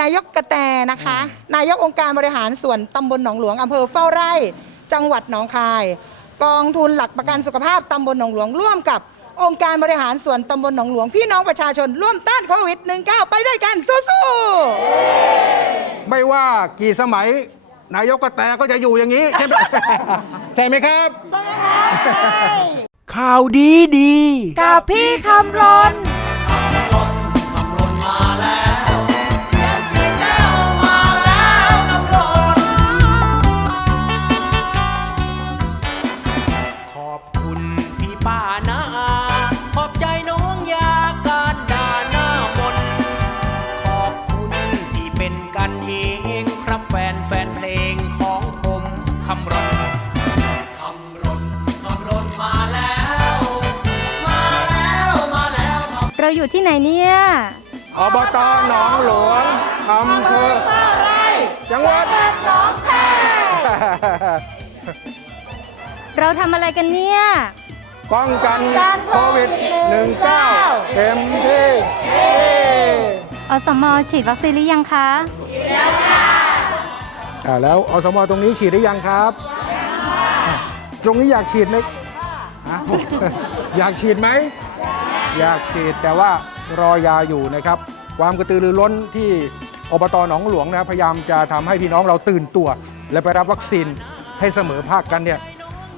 นายกกระแตนะคะ นายกองค์การบริหารส่วนตำบลหนองหลวงอำเภอเฝ้าไร่ จังหวัดหนองคาย กองทุนหลักประกันสุขภาพตำบลหนองหลวงร่วมกับ องค์การบริหารส่วนตำบลหนองหลวงพี่น้องประชาชนร่วมต้านโควิด -19 ไปด้วยกันสู้ๆไม่ว่ากี่สมัย นายกกระแตก็จะอยู่อย่างนี้ ใช่ไหม ใช่ไหมครับข่าวดีดี กับพี่คำรน เป็นกันเองครับแฟนแฟนเพลงของผมคำรณเราอยู่ที่ไหนเนี่ย อบตหนองหลวงอำเภอจังหวัดเราทำอะไรกันเนี่ย ป้องกันโควิด 19 เต็มที่ อสมอฉีดวัคซีนหรือยังคะอ่าแล้วอสมอตรงนี้ฉีดได้ยังครับตรงนี้อยากฉีดไหมอยากฉีดไหม อยากฉีดแต่ว่ารอยาอยู่นะครับ ความกระตือรือร้นที่อบตหนองหลวงนะพยายามจะทำให้พี่น้องเราตื่นตัว และไปรับวัคซีนให้เสมอภาคกันเนี่ย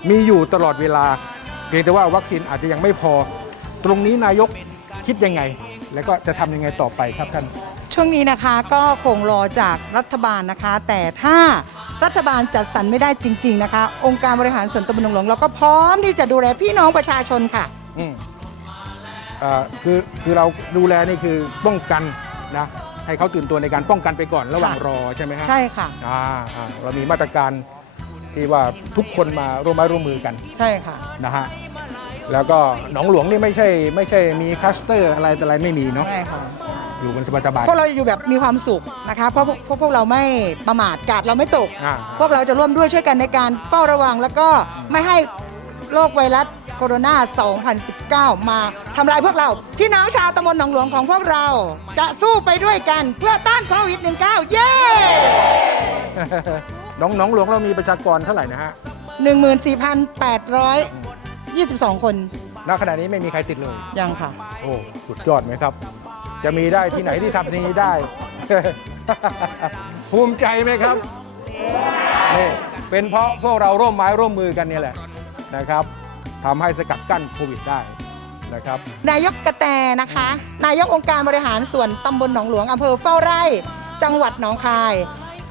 มีอยู่ตลอดเวลา เพียงแต่ว่าวัคซีนอาจจะยังไม่พอ ตรงนี้นายกคิดยังไง แล้วก็จะทำยังไงต่อไปครับท่าน ช่วงนี้นะคะก็คงรอจากรัฐบาลนะคะ แต่ถ้ารัฐบาลจัดสรรไม่ได้จริง ๆนะคะ องค์การบริหารส่วนตำบลหนองหลวงเราก็พร้อมที่จะดูแลพี่น้องประชาชนค่ะ อืมอ่าคือคือเราดูแลนี่คือป้องกันนะให้เขาตื่นตัวในการป้องกันไปก่อนระหว่างค่ะ รอใช่ไหมฮะใช่ค่ะ อ่าอ่าเรามีมาตรการที่ว่าทุกคนมาร่วมไม้ร่วมมือกันใช่ค่ะนะฮะ แล้วก็หนองหลวงนี่ไม่ใช่ไม่ใช่มีคลัสเตอร์อะไรแต่อะไรไม่มีเนาะใช่ค่ะอยู่บนสบายสบายพวกเราอยู่แบบมีความสุขนะคะเพราะพวกพวกพวกเราไม่ประมาทกาดเราไม่ตก อ่าพวกเราจะร่วมด้วยช่วยกันในการเฝ้าระวัง แล้วก็ไม่ให้โรคไวรัสโคโรนา 2019 มาทำลายพวกเรา พี่น้องชาวตำบลหนองหลวงของพวกเรา จะสู้ไปด้วยกันเพื่อต้านโควิด -19 เย้ หนองหนองหลวงเรามีประชากรเท่าไหร่นะฮะ 14,822 คนณขณะนี้ไม่มีใครติดเลยยังค่ะ โอ้สุดยอดไหมครับ จะมีได้ที่ไหนที่ทำนี้ได้ ภูมิใจไหมครับนี่เป็นเพราะพวกเราร่วมไม้ร่วมมือกันเนี่ยแหละนะครับทำให้สกัดกั้นโควิดได้นะครับ นายกกระแตนะคะ นายกองค์การบริหารส่วนตำบลหนองหลวงอำเภอเฝ้าไร่ จังหวัดหนองคาย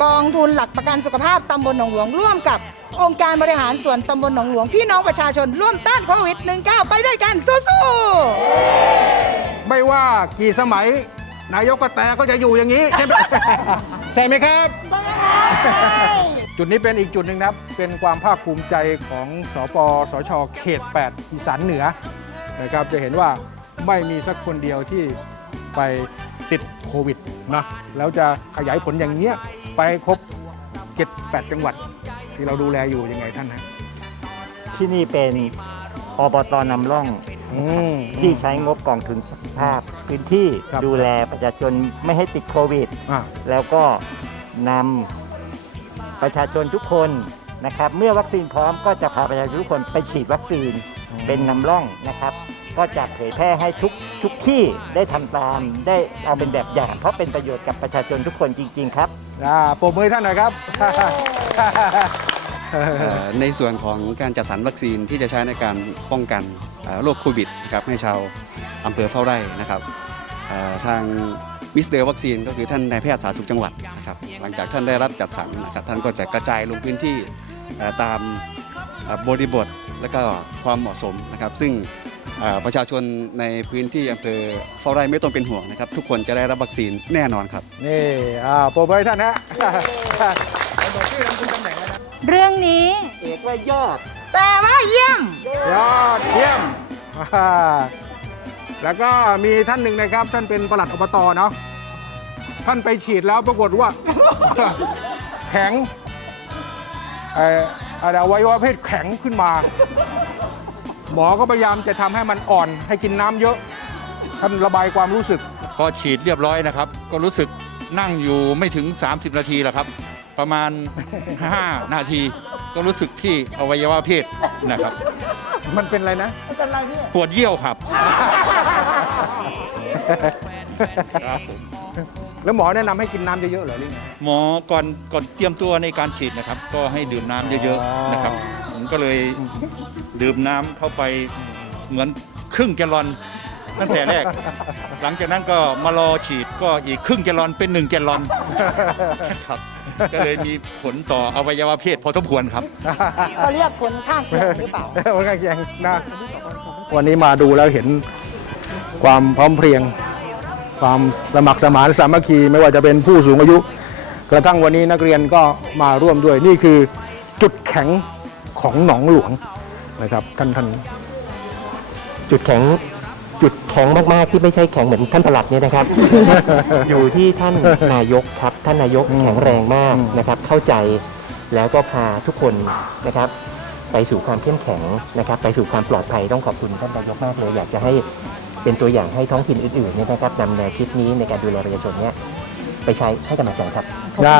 กองทุนหลักประกันสุขภาพตำบลหนองหลวงร่วมกับ องค์การบริหารส่วนตำบลหนองหลวงพี่น้องประชาชนร่วมต้านโควิด -19 ไปด้วยกันสู้ๆไม่ว่ากี่สมัย นายกกระแตก็จะอยู่อย่างนี้ ใช่ไหม ใช่ไหมครับจุดนี้เป็นอีกจุดหนึ่งนะครับ เป็นความภาคภูมิใจของสปสช เขต 8 อีสานเหนือนะครับ จะเห็นว่าไม่มีสักคนเดียวที่ไปติดโควิดนะ แล้วจะขยายผลอย่างเนี้ยไปครบ 7-8 จังหวัด ที่เราดูแลอยู่ยังไงท่านฮะที่นี่เป็นอบตนำร่องอืม ที่ใช้งบกองทุนสุขภาพ พื้นที่ครับ ดูแลประชาชนไม่ให้ติดโควิด อ่า แล้วก็นำประชาชนทุกคนนะครับ เมื่อวัคซีนพร้อมก็จะพาประชาชนทุกคนไปฉีดวัคซีนเป็นนำร่องนะครับ ก็จะเผยแพร่ให้ทุกทุกที่ได้ทำตามได้เอาเป็นแบบอย่าง เพราะเป็นประโยชน์กับประชาชนทุกคนจริง ๆ ครับอ่าปรบมือท่านหน่อยครับเอ่อในส่วนของการจัดสรรวัคซีนที่จะใช้ในการป้องกันเอ่อโรคโควิดนะครับให้ชาวอำเภอเฝ้าไร่นะครับเอ่อทางมิสเตอร์วัคซีนก็คือท่านนายแพทย์สาธารณสุขจังหวัดนะครับหลังจากท่านได้รับจัดสรรนะครับท่านก็จะกระจายลงพื้นที่เอ่อตามเอ่อบริบทและก็ความเหมาะสมนะครับ ซึ่งเอ่อ ประชาชนในพื้นที่อำเภอเฝ้าไร่ไม่ต้องเป็นห่วงนะครับ ทุกคนจะได้รับวัคซีนแน่นอนครับ นี่อ่าปรบมือให้ท่านฮะเรื่องนี้เอกว่ายอด แต่ว่าเยี่ยม ยอดเยี่ยมอ่าแล้วก็มีท่านหนึ่งนะครับ ท่านเป็นปลัดอบตเนาะท่านไปฉีดแล้วปรากฏว่า แข็งเอ่ออะไรอวัยวะเพศแข็งขึ้นมา หมอก็พยายามจะทำให้มันอ่อนให้กินน้ำเยอะท่านระบายความรู้สึก พอฉีดเรียบร้อยนะครับ ก็รู้สึกนั่งอยู่ไม่ถึง 30 นาทีหรอกครับ ประมาณ 5 นาที ก็รู้สึกที่อวัยวะเพศนะครับ มันเป็นอะไรนะเป็นไรพี่ปวดเยี่ยวครับครับผมแล้วหมอแนะนำให้กินน้ำเยอะๆเหรอลิงหมอก่อนก่อนเตรียมตัวในการฉีดนะครับ ก็ให้ดื่มน้ำเยอะอ๋อๆนะครับผม ก็เลยดื่มน้ำเข้าไปเหมือนครึ่งแกลลอนตั้งแต่แรก หลังจากนั้นก็มารอฉีดก็อีกครึ่งแกลลอนเป็นหนึ่งแกลลอนครับ ก็เลยมีผลต่ออวัยวะเพศพอสมควรครับ เขาเรียกผลข้างเคียงหรือเปล่า โอ้ยแยงนะวันนี้มาดูแล้วเห็นความพร้อมเพรียง ความสมัครสมานสามัคคีไม่ว่าจะเป็นผู้สูงอายุ กระทั่งวันนี้นักเรียนก็มาร่วมด้วยนี่คือจุดแข็ง ของหนองหลวงนะครับท่านท่านจุดแข็งจุดแข็งมากๆที่ไม่ใช่แข็งเหมือนท่านประหลัดเนี่ยนะครับ อยู่ที่ท่านนายกครับท่านนายกอืมแข็งแรงมากอืมนะครับ เข้าใจแล้วก็พาทุกคนนะครับ ไปสู่ความเข้มแข็งนะครับ ไปสู่ความปลอดภัยต้องขอบคุณท่านนายกมากเลยอยากจะให้เป็นตัวอย่างให้ท้องถิ่นอื่นๆเนี่ยนะครับนำแนวคิดนี้ในการดูแลประชาชนเนี่ยไปใช้ให้กำลังใจครับอ่า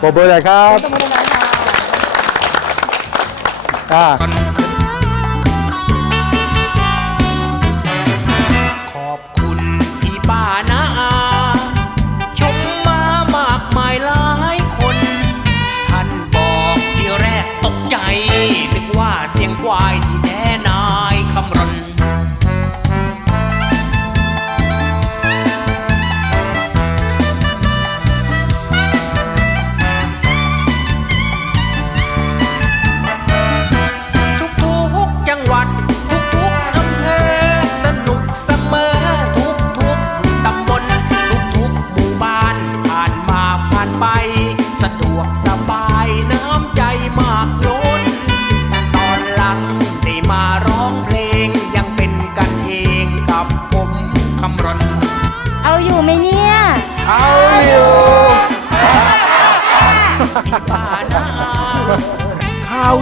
ปรบมือเลยครับอ่า ข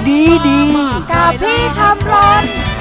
ดีดี กับพี่คำรน